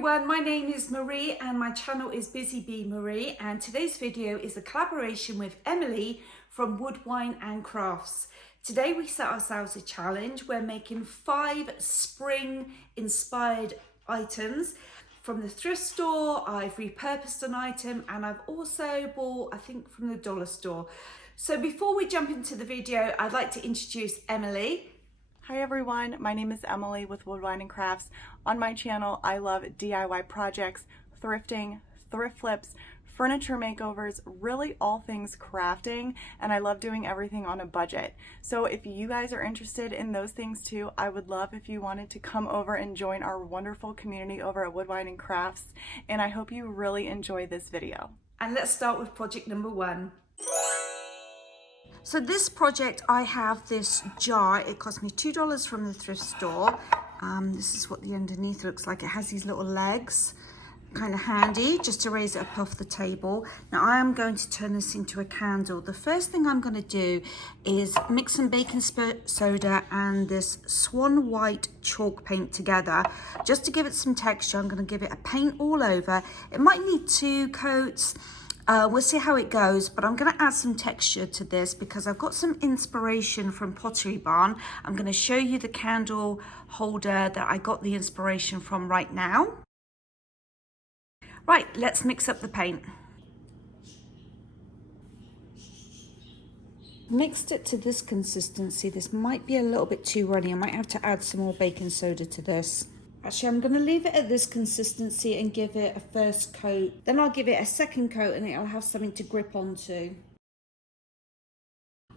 everyone, my name is Maree and my channel is Busy Bee Maree, and today's video is a collaboration with Emily from Wood, Wine and Crafts. Today we set ourselves a challenge. We're making 5 spring inspired items from the thrift store. I've repurposed an item and I've also bought, I think, from the dollar store. So before we jump into the video, I'd like to introduce Emily. Hi everyone, my name is Emily with Wood, Wine and Crafts. On my channel, I love DIY projects, thrifting, thrift flips, furniture makeovers, really all things crafting, and I love doing everything on a budget. So if you guys are interested in those things too, I would love if you wanted to come over and join our wonderful community over at Wood, Wine and Crafts, and I hope you really enjoy this video. And let's start with project number 1. So this project, I have this jar. It cost me $2 from the thrift store. This is what the underneath looks like. It has these little legs, kind of handy just to raise it up off the table. Now I am going to turn this into a candle. The first thing I'm going to do is mix some baking soda and this swan white chalk paint together just to give it some texture. I'm going to give it a paint all over. It might need 2 coats. We'll see how it goes, but I'm going to add some texture to this because I've got some inspiration from Pottery Barn. I'm going to show you the candle holder that I got the inspiration from right now. Right, let's mix up the paint. Mixed it to this consistency. This might be a little bit too runny. I might have to add some more baking soda to this. Actually, I'm going to leave it at this consistency and give it a first coat. Then I'll give it a second coat and it'll have something to grip onto.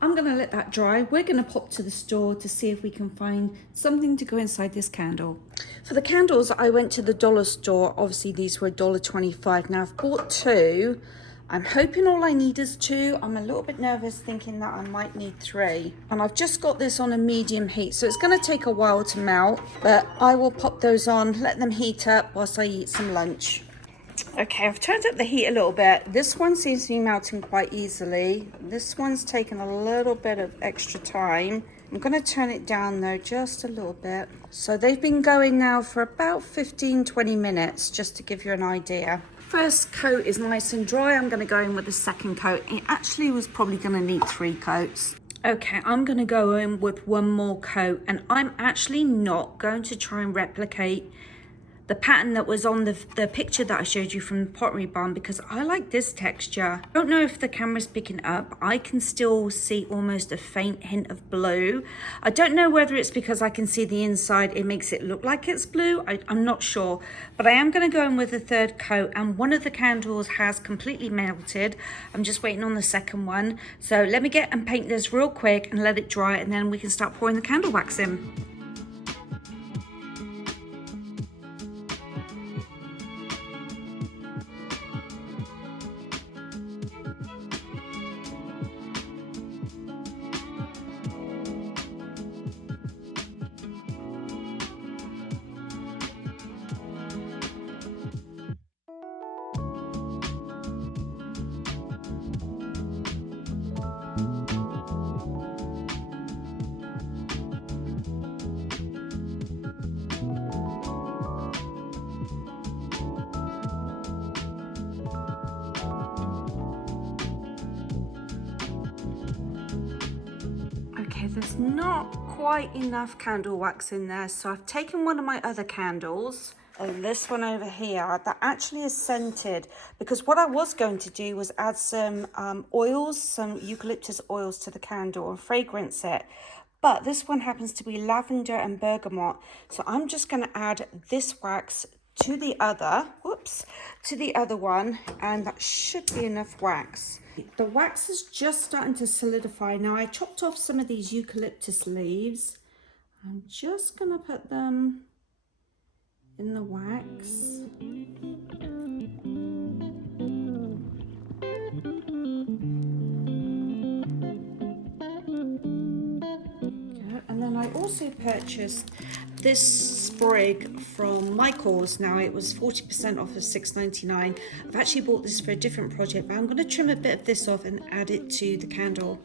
I'm going to let that dry. We're going to pop to the store to see if we can find something to go inside this candle. For the candles, I went to the dollar store. Obviously, these were $1.25. Now, I've bought 2. I'm hoping all I need is 2. I'm a little bit nervous thinking that I might need 3. And I've just got this on a medium heat, so it's going to take a while to melt. But I will pop those on, let them heat up whilst I eat some lunch. Okay, I've turned up the heat a little bit. This one seems to be melting quite easily. This one's taken a little bit of extra time. I'm going to turn it down though, just a little bit. So they've been going now for about 15-20 minutes, just to give you an idea. First coat is nice and dry. I'm going to go in with the second coat. It actually was probably going to need 3 coats. Okay, I'm going to go in with 1 more coat, and I'm actually not going to try and replicate the pattern that was on the picture that I showed you from Pottery Barn because I like this texture. I don't know if the camera's picking up. I can still see almost a faint hint of blue. I don't know whether it's because I can see the inside, it makes it look like it's blue. I'm not sure, but I am going to go in with a 3rd coat, and one of the candles has completely melted. I'm just waiting on the second one. So let me get and paint this real quick and let it dry, and then we can start pouring the candle wax in. There's not quite enough candle wax in there, so I've taken one of my other candles, and this one over here that actually is scented, because what I was going to do was add some oils, some eucalyptus oils to the candle and fragrance it, but this one happens to be lavender and bergamot, so I'm just going to add this wax to the other, to the other one, and that should be enough wax. The wax is just starting to solidify. Now I chopped off some of these eucalyptus leaves. I'm just gonna put them in the wax. And then I also purchased this sprig from Michael's. Now it was 40% off of $6.99. I've actually bought this for a different project, but I'm going to trim a bit of this off and add it to the candle.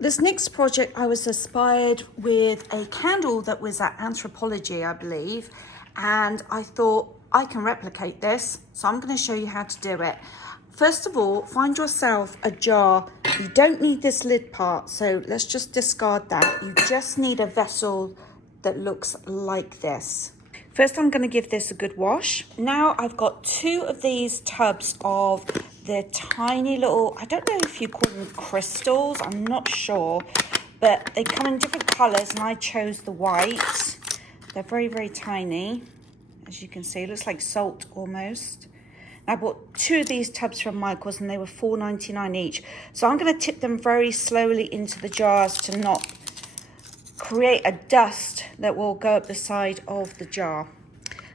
This next project, I was inspired with a candle that was at Anthropology, I believe, and I thought I can replicate this, so I'm going to show you how to do it. First of all, find yourself a jar. You don't need this lid part, so let's just discard that. You just need a vessel that looks like this. First, I'm going to give this a good wash. Now I've got 2 of these tubs of the tiny little, I don't know if you call them crystals, I'm not sure, but they come in different colors and I chose the white. They're very, very tiny, as you can see. It looks like salt almost. I bought 2 of these tubs from Michael's and they were $4.99 each. So I'm going to tip them very slowly into the jars to not create a dust that will go up the side of the jar.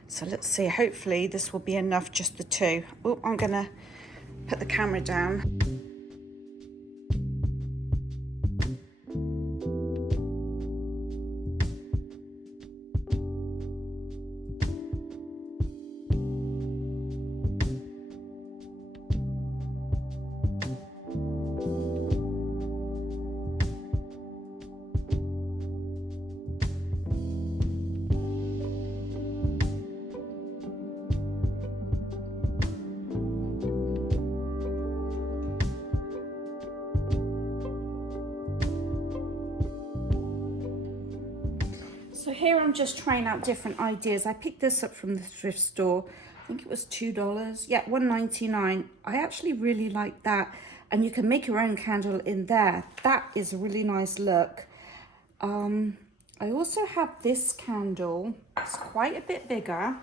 So let's see, hopefully this will be enough, just the 2. Oh, I'm going to put the camera down. So here I'm just trying out different ideas. I picked this up from the thrift store. I think it was $2. Yeah, $1.99. I actually really like that. And you can make your own candle in there. That is a really nice look. I also have this candle. It's quite a bit bigger.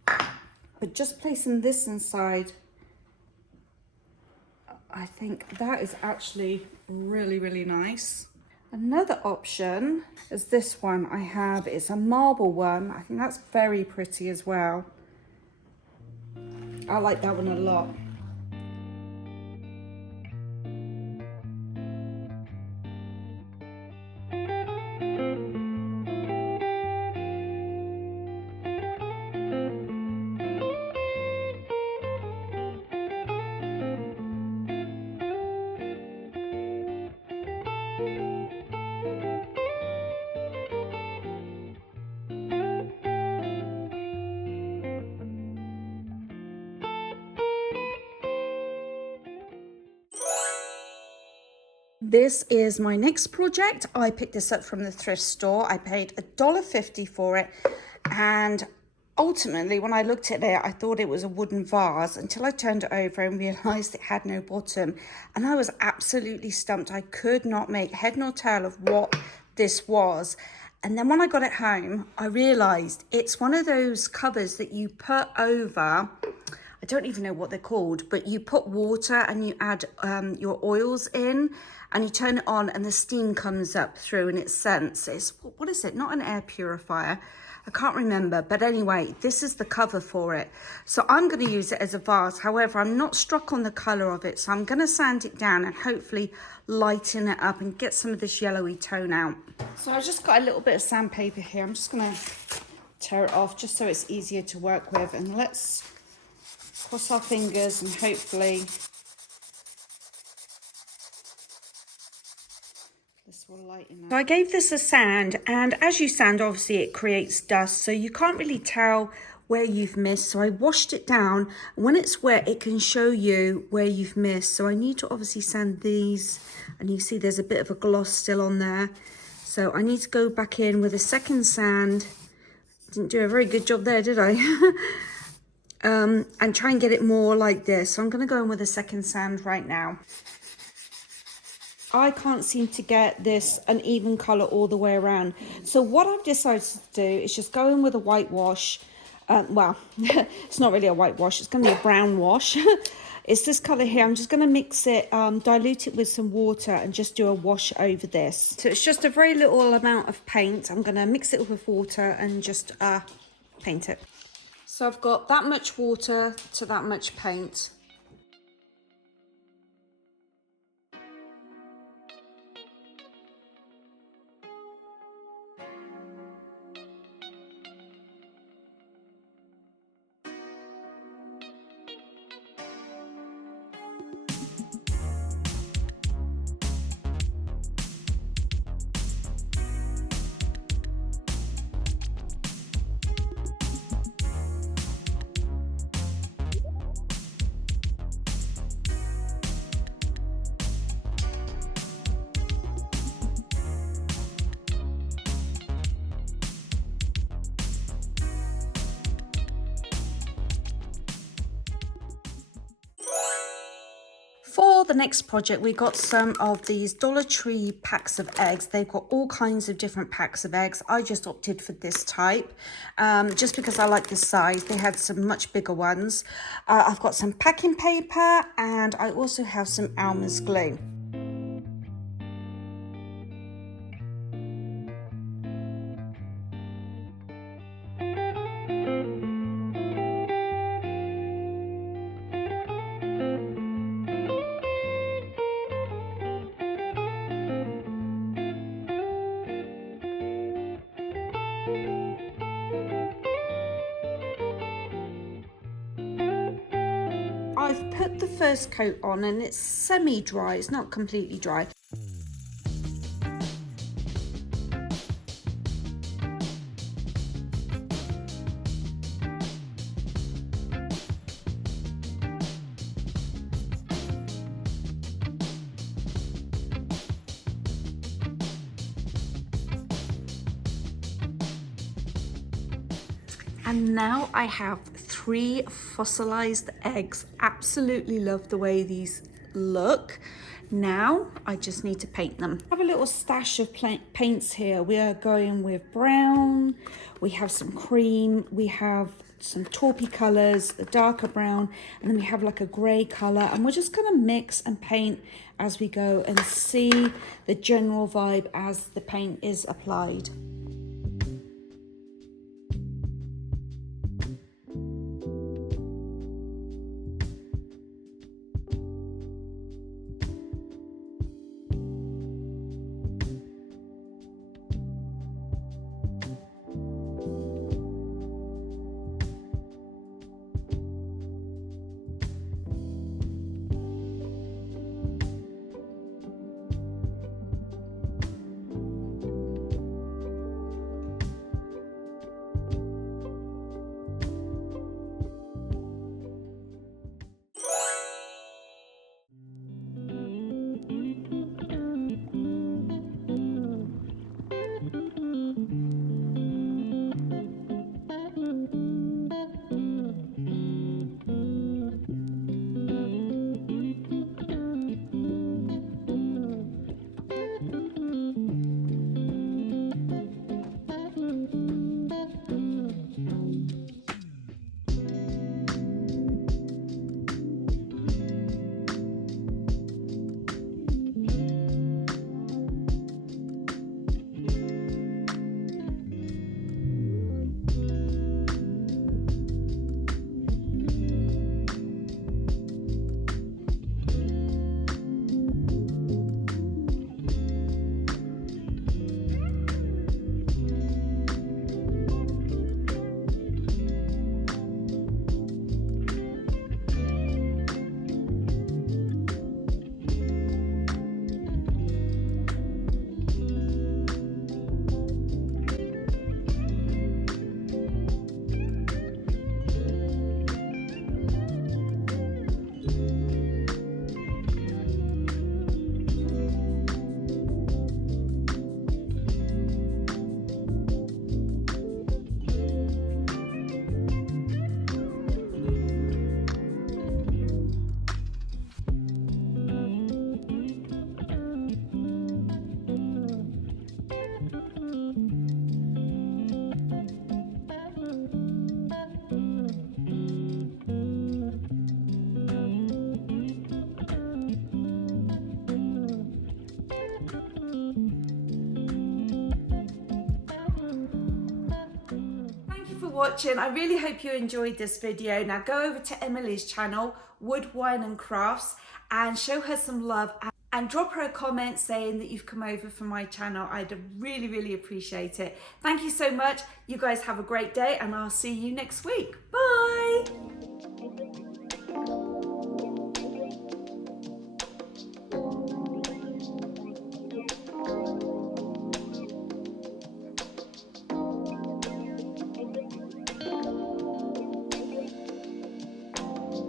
But just placing this inside, I think that is actually really, really nice. Another option is this one I have. It's a marble one. I think that's very pretty as well. I like that one a lot. This is my next project. I picked this up from the thrift store. I paid $1.50 for it. And ultimately, when I looked at it, I thought it was a wooden vase until I turned it over and realized it had no bottom. And I was absolutely stumped. I could not make head nor tail of what this was. And then when I got it home, I realized it's one of those covers that you put over, I don't even know what they're called, but you put water and you add your oils in and you turn it on and the steam comes up through and it scents. It's, what is it? Not an air purifier. I can't remember. But anyway, this is the cover for it. So I'm going to use it as a vase. However, I'm not struck on the colour of it. So I'm going to sand it down and hopefully lighten it up and get some of this yellowy tone out. So I've just got a little bit of sandpaper here. I'm just going to tear it off just so it's easier to work with. And let's cross our fingers and hopefully this will lighten up. So I gave this a sand, and as you sand, obviously it creates dust, so you can't really tell where you've missed. So I washed it down. When it's wet, it can show you where you've missed. So I need to obviously sand these, and you see there's a bit of a gloss still on there. So I need to go back in with a second sand. Didn't do a very good job there, did I? And try and get it more like this. So I'm going to go in with a second sand right now. I can't seem to get this an even colour all the way around. So what I've decided to do is just go in with a whitewash. Well, it's not really a whitewash. It's going to be a brown wash. It's this colour here. I'm just going to mix it, dilute it with some water and just do a wash over this. So it's just a very little amount of paint. I'm going to mix it with water and just paint it. So I've got that much water to that much paint. the next project, we got some of these Dollar Tree packs of eggs. They've got all kinds of different packs of eggs. I just opted for this type, just because I like the size. They had some much bigger ones. I've got some packing paper, and I also have some Elmer's glue. I've put the first coat on and it's semi-dry, it's not completely dry. And now I have 3 fossilized eggs. Absolutely love the way these look. Now I just need to paint them. I have a little stash of paints here. We are going with brown, we have some cream, we have some taupey colors, a darker brown, and then we have like a gray color, and we're just gonna mix and paint as we go and see the general vibe as the paint is applied. Watching. I really hope you enjoyed this video. Now go over to Emily's channel, Wood, Wine and Crafts, and show her some love and drop her a comment saying that you've come over from my channel. I'd really appreciate it. Thank you so much. You guys have a great day and I'll see you next week. Bye.